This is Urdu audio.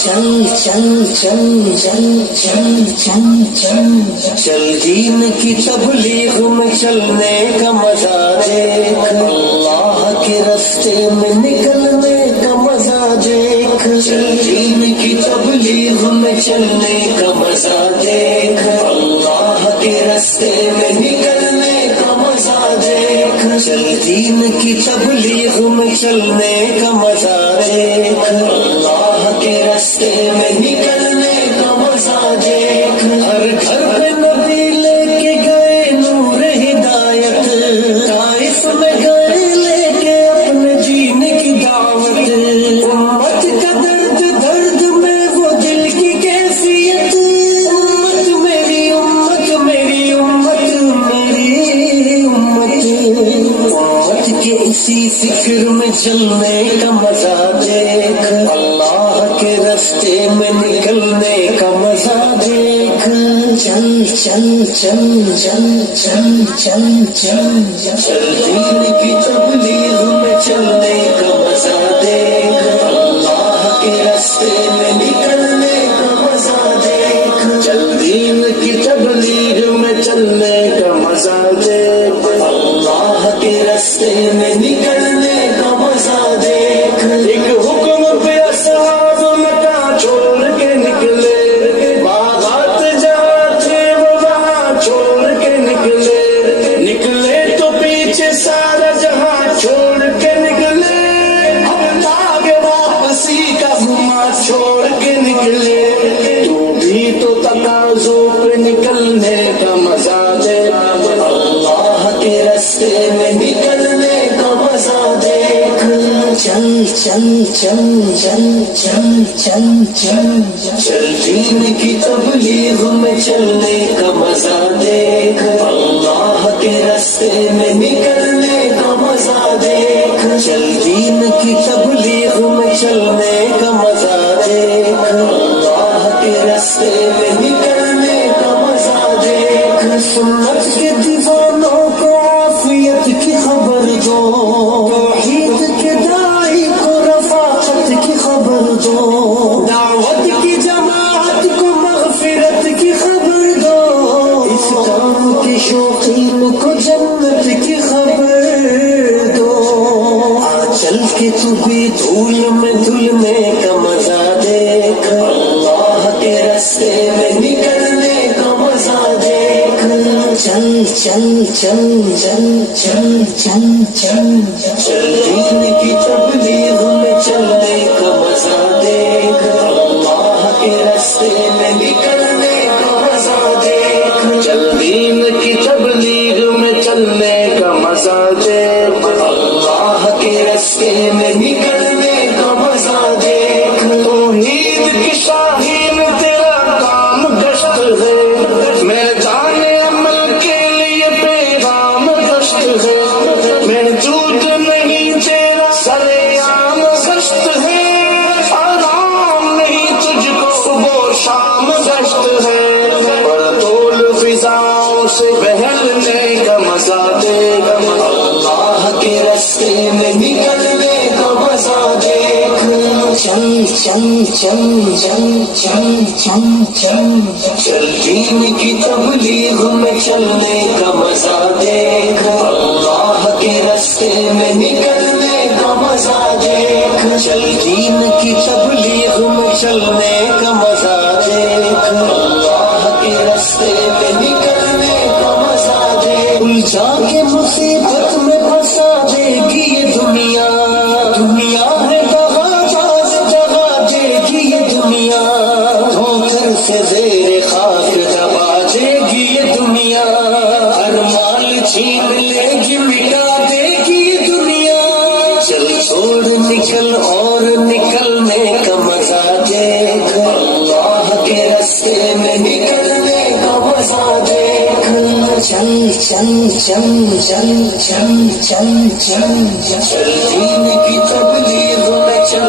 چل چل چل چل چل چل چل چل دین کی تبلیغ میں چلنے کا مزہ دیکھ، اللہ کے راستے میں نکلنے کا مزہ دیکھ، چل دین کی تبلیغ میں چلنے کا مزہ دیکھ، اللہ کے راستے میں نکلنے کا مزہ دیکھ، چل دین کی تبلیغ میں چلنے کا مزہ دیکھ، اللہ کے راستے میں نکلنے کا مزہ دیکھ، ہر گھر پہ نبی لے کے گئے نور ہدایت، طائف میں گئے لے کے اپنے جینے کی دعوت، امت کا درد درد میں وہ دل کی کیفیت، امت میری امت میری امت میری امت، امت کے اسی فکر میں چلنے کا مزہ دیکھ، اللہ کے راستے میں نکلنے کا مزہ دیکھ، چل چل چل چل چل چل چل چل دین کی تبلیغ میں چلنے کا مزہ دیکھ، اللہ کے راستے میں نکلنے کا مزہ دیکھ، چل دین کی تبلیغ میں چلنے کا مزہ دیکھ، اللہ کے راستے میں نکلنے کا مزہ دیکھ، ایک حکم پہ اصحاب مکہ چھوڑ کے نکلے، باغات جہاں تھے وہ وہاں چھوڑ کے نکلے، نکلے تو پیچھے سارا جہاں چھوڑ کے نکلے، اب آگے واپسی کا گھما چھوڑ کے نکلے، تو بھی تو تقاضوں پہ نکلنے کا مزہ دے، اللہ کے راستے میں نکلنے کا مزہ دیکھ، چل چل چل چل چل چل چل چل دین کی تبلیغ میں چلنے کا مزہ دیکھ، اللہ کے راستے میں نکلنے کا مزہ دیکھ، چل دین کی تبلیغ میں چلنے کا مزہ دیکھ، اللہ کے راستے میں نکلنے کا مزہ دیکھ، سنت کے دیوانوں کو عافیت کی خبر دو، توحید کے داعی کو رفاقت کی خبر دو، دعوت کی جماعت کو مغفرت کی خبر دو، اس کام کے شوقین کو جنت کی خبر دو، چل کے تو بھی دھول میں دھلنے کا مزہ دیکھ، اللہ کے راستے میں نکلنے کا مزہ دیکھ، چل چل چل چل چل چل چل چل دین کی تبلیغ میں چلنے کا مزہ دیکھ، اللہ کے راستے میں نکلنے کا مزہ دیکھ، چل دین کی تبلیغ میں چلنے کا مزہ دیکھ، اللہ کے راستے میں نکلنے کا مزہ دیکھ، توحید کی شاہین تیرا کام گشت ہے، میدان عمل کے لیے پیغام گشت ہے، محدود نہیں تیرا سرعام گشت ہے، آرام نہیں تجھ کو صبح و شام گشت ہے، پردول فضاؤں سے بہلنے کا مزہ دے، اللہ کے راستے میں نکلنے کا مزہ دیکھ، چل چل چل چل چل چل چل چل دین کی تبلیغ میں چلنے کا مزہ دیکھ، اللہ کے راستے میں نکلنے کا مزہ دیکھ، چل دین کی تبلیغ میں چلنے کا مزہ دیکھ، اللہ کے راستے میں نکلنے کا مزہ دیکھ، الجھا کے مصیبت میں پھنسا دے گی یہ دنیا، دنیا ہے دغا باز دغا دے گی یہ دنیا، دھوکر سے زیر خاک دبا دے گی یہ دنیا، ہر مال چھین لے گی مٹا دے گی یہ دنیا، چل چھوڑ نکل اور نکلنے کا مزہ دیکھ، اللہ کے راستے میں نکلنے کا مزہ دیکھ، چل چل چل چل چل چل چل چل دین کی تبلیغ میں چل